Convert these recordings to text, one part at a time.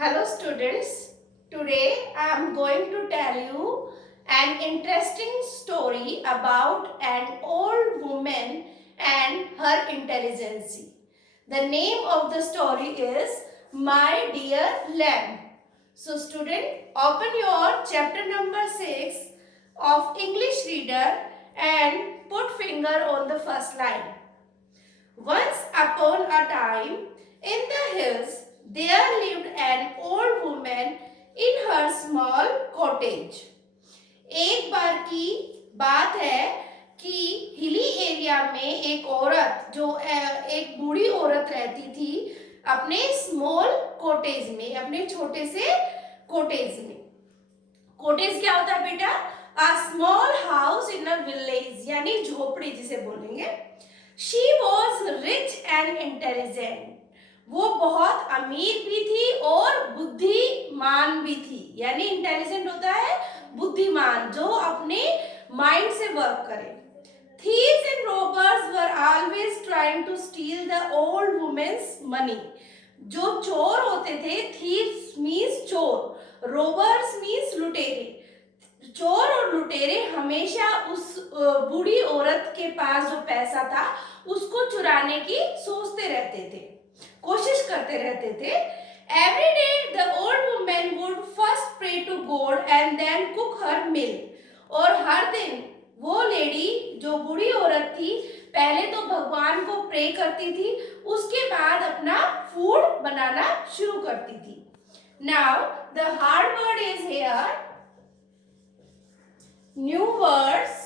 Hello students, today I am going to tell you an interesting story about an old woman and her intelligence. The name of the story is My Dear Lamb. So student, open your chapter number 6 of English Reader and put finger on the first line. Once upon a time, in the hills, there lived an old woman in her small cottage. एक बार की बात है कि hilly area में एक औरत जो एक बूढ़ी औरत रहती थी अपने स्मॉल कॉटेज में, अपने छोटे से कॉटेज में। कॉटेज क्या होता है बेटा? A small house in a village, यानी झोपड़ी जिसे बोलेंगे। She was rich and intelligent. वो बहुत अमीर भी थी और बुद्धिमान भी थी, यानी इंटेलिजेंट होता है बुद्धिमान, जो अपने माइंड से वर्क करे। Thieves and robbers were always trying to steal the old woman's money. जो चोर होते थे, thieves means चोर, robbers means लुटेरे। चोर और लुटेरे हमेशा उस बूढ़ी औरत के पास जो पैसा था उसको चुराने की सोचते रहते थे, कोशिश करते रहते थे। Every day the old woman would first pray to God and then cook her meal. और हर दिन वो लेडी जो बूढ़ी औरत थी पहले तो भगवान को प्रे करती थी, उसके बाद अपना फूड बनाना शुरू करती थी। Now the hard word is here. New words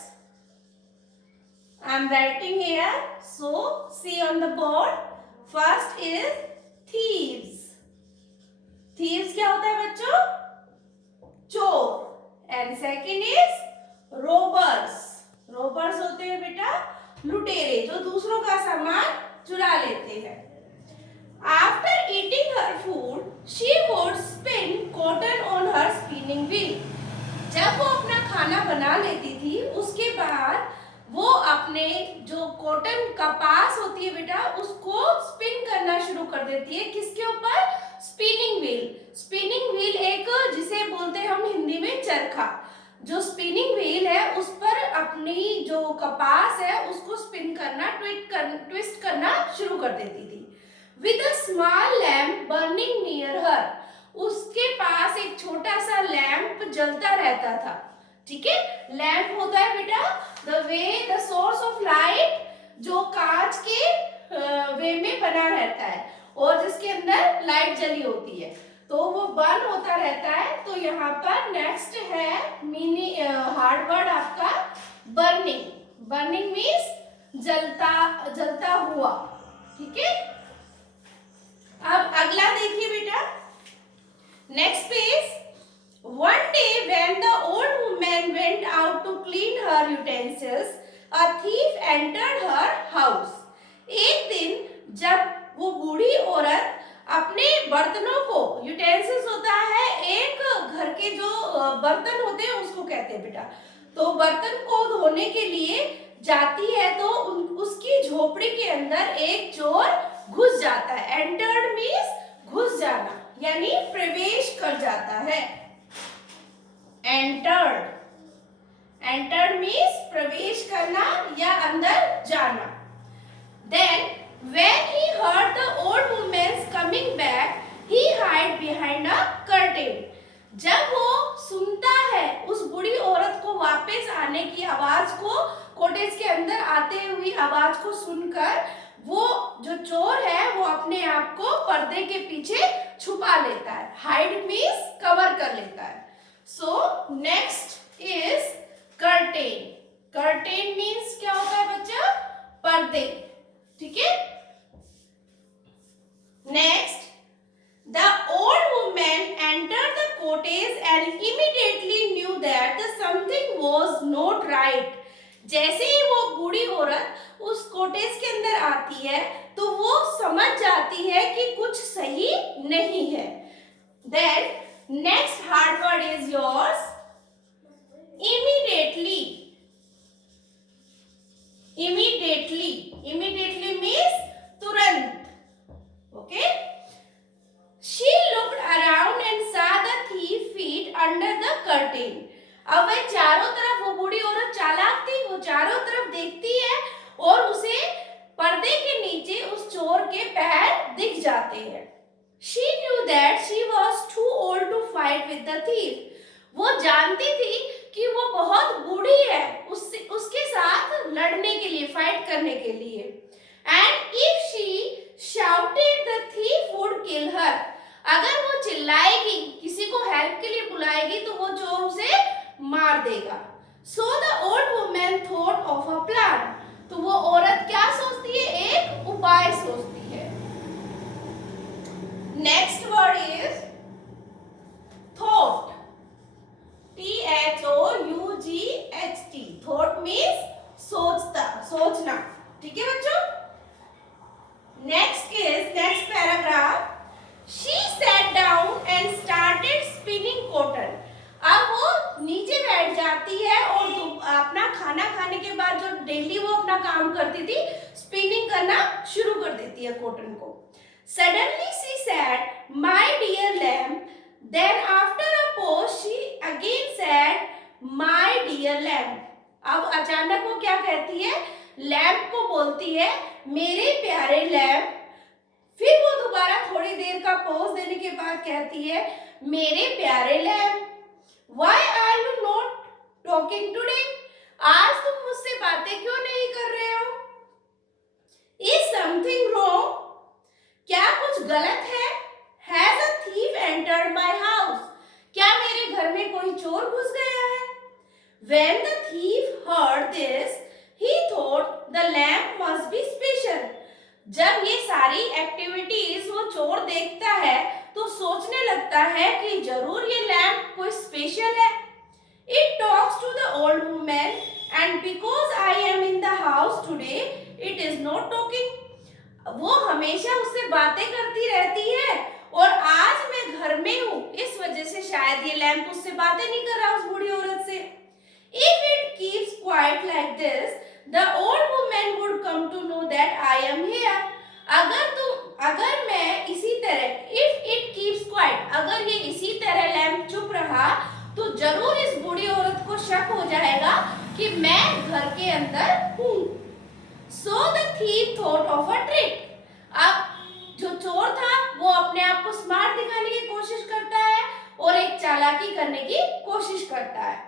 I am writing here, so see on the board. First is thieves. Thieves क्या होता है बच्चों? चोर। And second is robbers. Robbers होते हैं बेटा लुटेरे, जो दूसरों का सामान चुरा लेते हैं। After eating her food, she would spin cotton on her spinning wheel. जब वो अपना खाना बना लेती थी उसके बाद वो अपने जो कॉटन कपास होती है बेटा उसको स्पिन करना शुरू कर देती है। किसके ऊपर? Spinning wheel. स्पिनिंग व्हील एक जिसे बोलते हैं हम हिंदी में चरखा। जो स्पिनिंग व्हील है उस पर अपनी जो कपास है उसको स्पिन करना, ट्विस्ट करना शुरू कर देती थी। With a small lamp burning near her, उसके पास एक छोटा सा लैंप जलता रहता था। ठीक है, लैंप होता है बेटा द सोर्स ऑफ लाइट, जो कांच के वे में बना रहता है और जिसके अंदर लाइट जली होती है, तो वो बर्न होता रहता है। तो यहाँ पर नेक्स्ट है मिनी हार्ड वर्ड आपका बर्निंग। बर्निंग मीन्स जलता हुआ। ठीक है, अब अगला देखिए बेटा, next page. One day when the old woman went out to clean her utensils, a thief entered her house. एक दिन जब वो बूढ़ी औरत अपने बर्तनों को, यूटेंसिल्स होता है एक घर के जो बर्तन होते हैं उसको कहते हैं बेटा, तो बर्तन को धोने के लिए जाती है तो उसकी झोपड़ी के अंदर एक चोर घुस जाता है। एंटर्ड मीन्स घुस जाना, यानी प्रवेश कर जाता है। एंटर्ड, एंटर्ड मीन्स प्रवेश करना या अंदर जाना। Then when he heard the old woman's coming back he hide behind a curtain. जब वो सुनता है उस बूढ़ी औरत को वापस आने की आवाज को, कॉटेज के अंदर आते हुई आवाज को सुनकर वो जो चोर है वो अपने आप को पर्दे के पीछे छुपा लेता है। हाइड मीन्स कवर कर लेता है। So next is curtain. Curtain means क्या होता है बच्चा? पर्दे। ठीक है, next the old woman entered the cottage and immediately knew that the something was not right. जैसे ही वो बूढ़ी औरत उस कॉटेज के अंदर आती है तो वो समझ जाती है कि कुछ सही नहीं है। Then next hard word is yours immediately. Immediately, immediately means तुरंत। Okay, she looked around curtain. अब वह चारों तरफ, वो बूढ़ी औरत चालाक थी, वो चारों तरफ देखती है और उसे पर्दे के नीचे उस चोर के पैर दिख जाते हैं. She knew that she was too old to fight with the thief. वो जानती थी कि वो बहुत बूढ़ी है उसके साथ लड़ने के लिए, फाइट करने के लिए. And if she shouted, the thief would kill her. अगर वो चिल्लाएगी, किसी को हेल्प के लिए बुलाएगी, तो वो चोर उसे मार देगा. So the old woman thought of a plan. तो वो औरत क्या सोचती है? एक उपाय सोचती है. Next word is thought. T-H-O-U-G-H-T. Thought means सोचना. ठीक है बच्चों? Next paragraph. She sat down and started spinning cotton. अब वो नीचे बैठ जाती है और अपना खाना खाने के बाद जो डेली वो अपना काम करती थी, स्पिनिंग करना शुरू कर देती है कॉटन को. Suddenly she said, "My dear lamb." Then after a pause she again said, "My dear lamb." अब अचानक वो क्या कहती है? लैम्प को बोलती है, मेरे प्यारे लैम्प. फिर वो दोबारा थोड़ी देर का पॉज देने के बाद कहती है, मेरे प्यारे lamp, Why are you not talking today? आज तुम मुझसे बातें क्यों नहीं कर रहे हो? Is something wrong? क्या कुछ गलत है? Has a thief entered my house? क्या मेरे घर में कोई चोर घुस गया है? When the thief heard this, he thought the lamp must be special. जब ये सारी एक्टिविटीज वो चोर देखता है तो सोचने लगता है कि जरूर ये लैम्प कोई स्पेशल है. It talks to the old woman and because I am in the house today, it is not talking. वो हमेशा उससे बातें करती रहती है और आज मैं घर में हूँ, इस वजह से शायद ये लैम्प उससे बातें नहीं कर रहा, उस बूढ़ी औरत से. If it keeps quiet like this, the old woman would come to know that I am here. अगर मैं इसी तरह, if it keeps quiet, अगर ये इसी तरह लैम्प चुप रहा तो जरूर इस बूढ़ी औरत को शक हो जाएगा कि मैं घर के अंदर हूँ. So the thief thought of a trick. अब जो चोर था वो अपने आप को स्मार्ट दिखाने की कोशिश करता है और एक चालाकी करने की कोशिश करता है.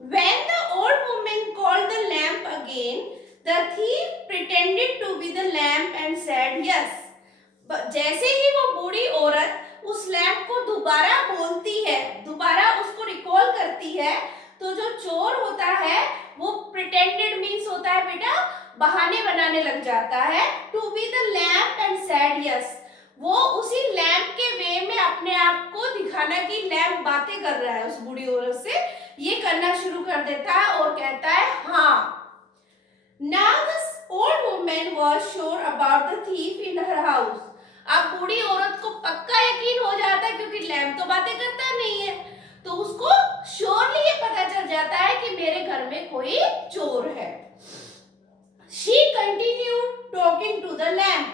When the old woman called the lamp again, the thief pretended to be the lamp and said yes. जैसे ही वो बूढ़ी औरत उस लैम्प को दोबारा बोलती है, दोबारा उसको रिकॉल करती है, तो जो चोर होता है वो pretended means होता है बेटा, बहाने बनाने लग जाता है. To be the lamp and said yes. वो उसी लैम्प के वे में अपने आप को दिखाना कि लैम्प बातें कर रहा है उस बूढ़ी औरत से, ये करना शुरू कर देता है और कहता है हाँ. Now the old woman was sure about the thief in her house. अब बूढ़ी औरत को पक्का यकीन हो जाता है क्योंकि लैम्प तो बातें करता नहीं है, तो उसको श्योरली ये पता चल जाता है कि मेरे घर में कोई चोर है. She continued talking to the lamp.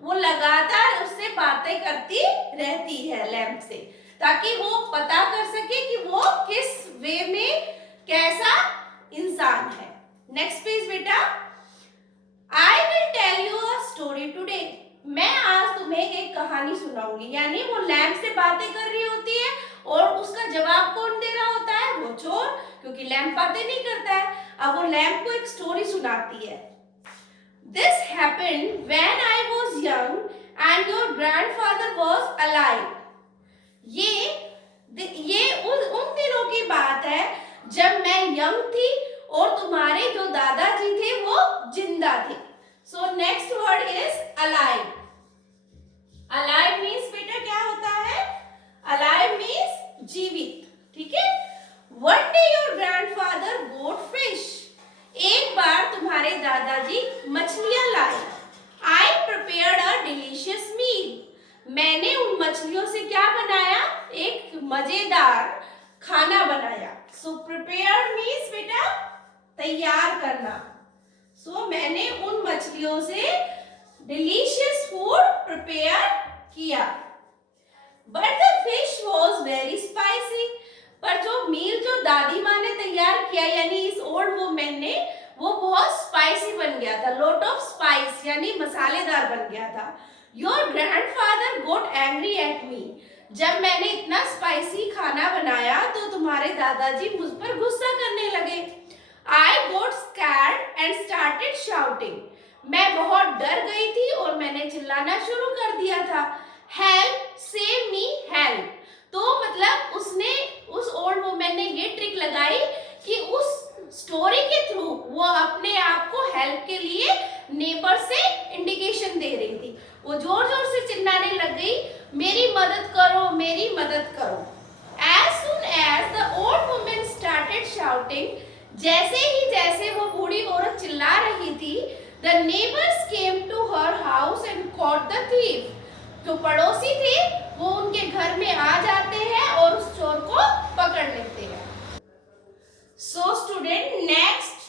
वो लगातार उससे बातें करती रहती है लैम्प से, ताकि वो पता कर सके कि वो किस वे में कैसा इंसान है. नेक्स्ट पेज बेटा. I will tell you a story today. मैं आज तुम्हें एक कहानी सुनाऊंगी. यानी वो लैम्प से बातें कर रही होती है और उसका जवाब कौन दे रहा होता है? वो चोर, क्योंकि लैम्प बातें नहीं करता है. अब वो लैम्प को एक स्टोरी सुनाती है. This happened when I was young and your grandfather was alive. ये उन दिनों की बात है जब मैं यंग थी और तुम्हारे जो दादाजी थे वो जिंदा थे. So next word is alive. Alive means बेटा क्या होता है? Alive means जीवित. ठीक है? One day your grandfather caught fish. एक बार तुम्हारे दादाजी मछलियां लाए. I prepared a delicious meal. मैंने उन मछलियों से क्या बनाया? एक मजेदार खाना बनाया. So prepared means बेटा तैयार करना. So मैंने उन मछलियों से delicious food prepare किया. but the fish was very spicy. पर जो मील जो दादी माँ ने तैयार किया यानी इस ओल्ड वुमेन ने, वो बहुत स्पाइसी बन गया था, लॉट ऑफ स्पाइस यानी मसालेदार बन गया था. Your grandfather got angry at me. जब मैंने इतना स्पाइसी खाना बनाया तो तुम्हारे दादाजी मुझ पर गुस्सा करने लगे. I got scared and started shouting. मैं बहुत डर गई थी और मैंने चिल्लाना शुरू कर दिया था. Help, save me, help. तो मतलब उसने, उस ओल्ड वुमेन ने ये ट्रिक लगाई कि उस स्टोरी के थ्रू वो अपने आप को हेल्प के लिए नेबर से इंडिकेशन दे रही थी. वो जोर जोर से चिल्लाने लग गई, मेरी मदद करो, मेरी मदद करो. As soon as the old woman started shouting, जैसे वो बूढ़ी औरत चिल्ला रही थी, the neighbors came to her house and caught the thief. जो पड़ोसी थे वो उनके घर में आ जाते हैं और उस चोर को पकड़ लेते हैं. So student, next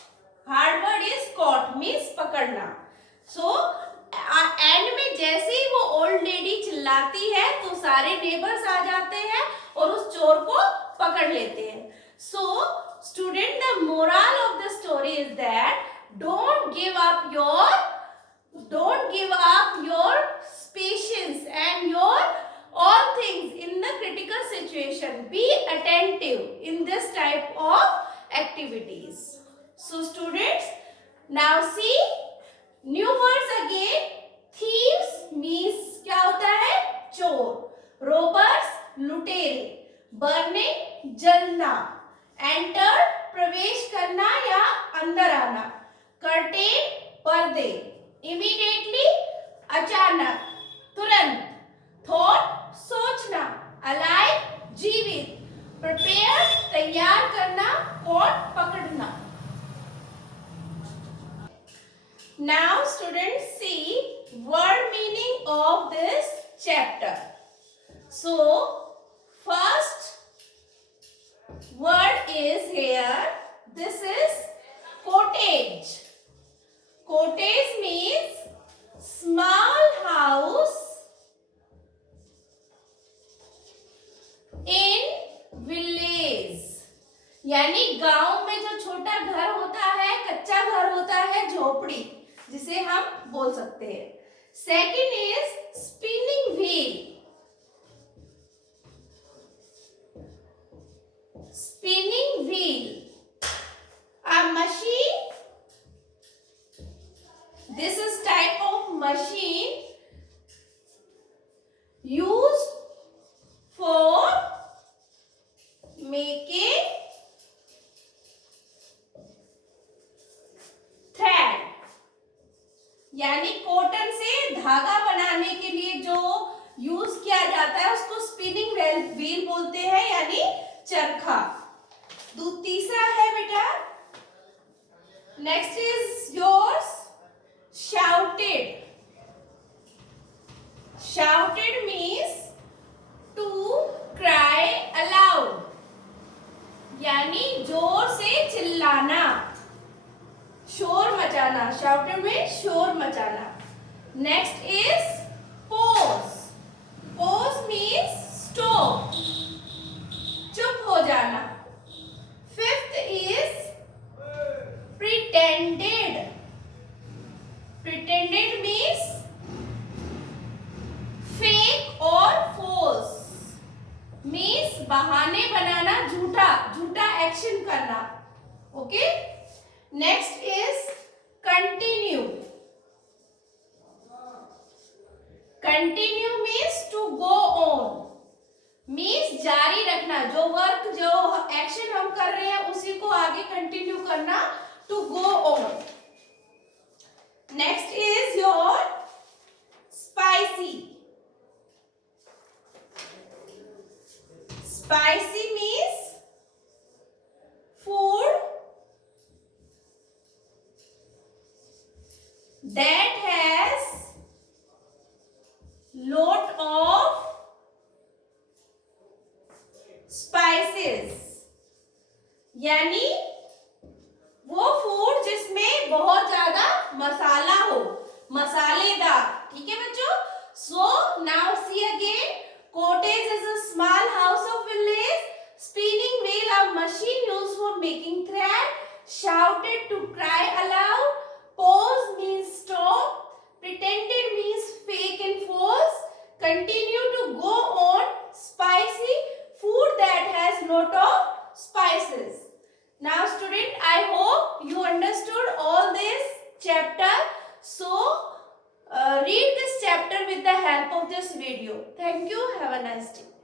hard word is caught means पकड़ना. So एंड में जैसे ही वो ओल्ड लेडी चिल्लाती है तो सारे नेबर्स आ जाते हैं और उस चोर को पकड़ लेते हैं. So student, the moral of the story is that don't give up your patience and your all things in the critical situation. Be attentive in this type of activities. So students, now see new words again. Thieves means क्या होता है? चोर. Robbers लुटेरे. Burning जलना. Enter प्रवेश करना या अंदर आना. Curtain पर्दे. Immediately अचानक, तुरंत. Thought सोचना. Alive जीवित. Prepare तैयार करना. Caught पकड़ना. Now students, see word meaning of this chapter. So first word is here, this is cottage. Cottage means small house in village. यानी गांव में जो छोटा घर होता है, कच्चा घर होता है, झोपड़ी जिसे हम बोल सकते हैं. Second is spinning wheel. Spinning wheel, a machine. This is type of machine used for making thread. यानी कॉटन से धागा बनाने के लिए जो यूज किया जाता है उसको स्पिनिंग व्हील बोलते हैं यानी चरखा. तीसरा है बेटा, next is yours shouted. Shouted means to cry aloud. यानी जोर से चिल्लाना, शोर मचाना. Shouted में शोर मचाना. Next is pause. Pause means stop, चुप हो जाना. Fifth is pretended. Pretended means fake or false. Means बहाने बनाना, झूठा एक्शन करना. Okay? Next is continue. Continue means to go on. Means जारी रखना, जो वर्क जो एक्शन हम कर रहे हैं उसी को आगे कंटिन्यू करना, to go on. Next is your spicy. Spicy means food that has lot of spices. यानी वो फूड जिसमें बहुत ज्यादा मसाला हो, मसालेदार. ठीक है बच्चों? So now see again, cottage of making threat. Shouted to cry aloud. Pose means stop. Pretended means fake and false. Continue to go on. Spicy, food that has lot of spices. Now student, I hope you understood all this chapter. So, read this chapter with the help of this video. Thank you. Have a nice day.